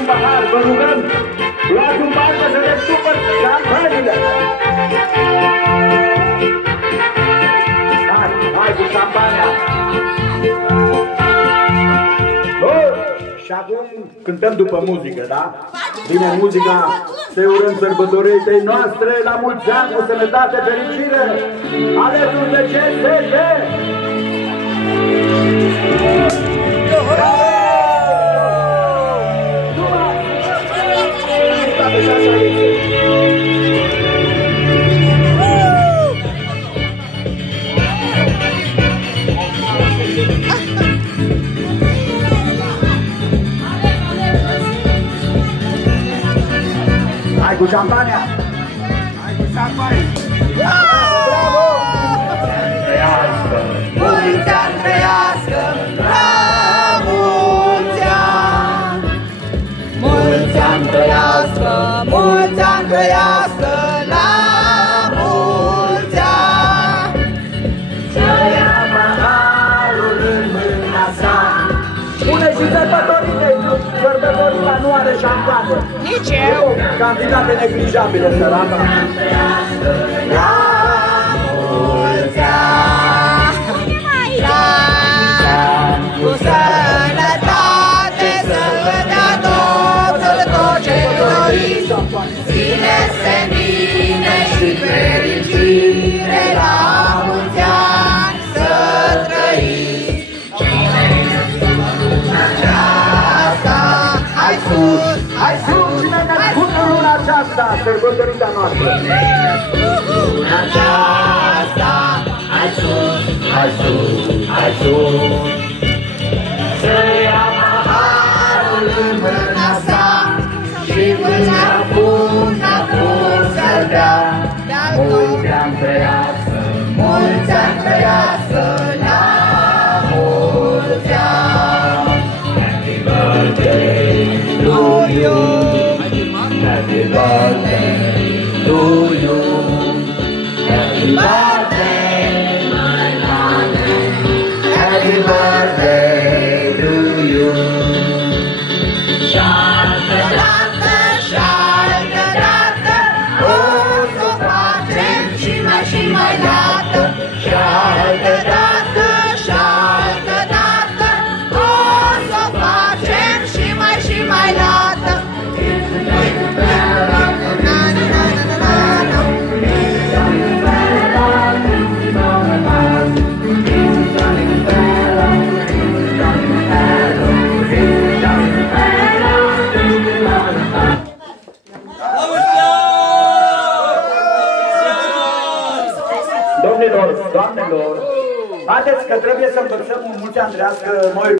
un pahar, vă rugăm, luați un pahar să ne stupă șampanile. Hai cu șampania. Și acum cântăm după muzică, da? Vine muzica, să urăm sărbătorii noastre, la mulți ani, cu sănătate, fericire, alături de CSD! Hai cu șampania! Hai cu șampania! Bravo! Trăiască! Mulți ani trăiască! La mulți ani! Mulți ani trăiască! Mulți ani trăiască! La mulți ani! Să ia paharul în mâna sa. Spune și sărbătorita nu are șampană. Nici eu! Cantitate neglijabilă, sărată. La mulți ani! La mulți ani! Cu sănătate să vă dea Domnul tot ce doriți! Ține senine și fericire, la mulți ani să trăiți! Aceasta, hai sus! Hai sus, cine ne spune luna aceasta, sărbătorita noastră. Aceasta, hai sus, hai sus, hai sus! Să ia paharul în mâna sa și până pună să-l dea. Mulți ani trăiască, mulți ani trăiască, la mulți ani! Happy birthday to you! Happy birthday to you! Happy birthday, my mother! Happy birthday to you! Și-altă dată, și-altă dată, o să o facem și mai dată. Și-altă dată, și-altă dată, o să o facem și mai dată. Domnilor, doamnelor, haideți că trebuie să învățăm un mulți ani trăiască,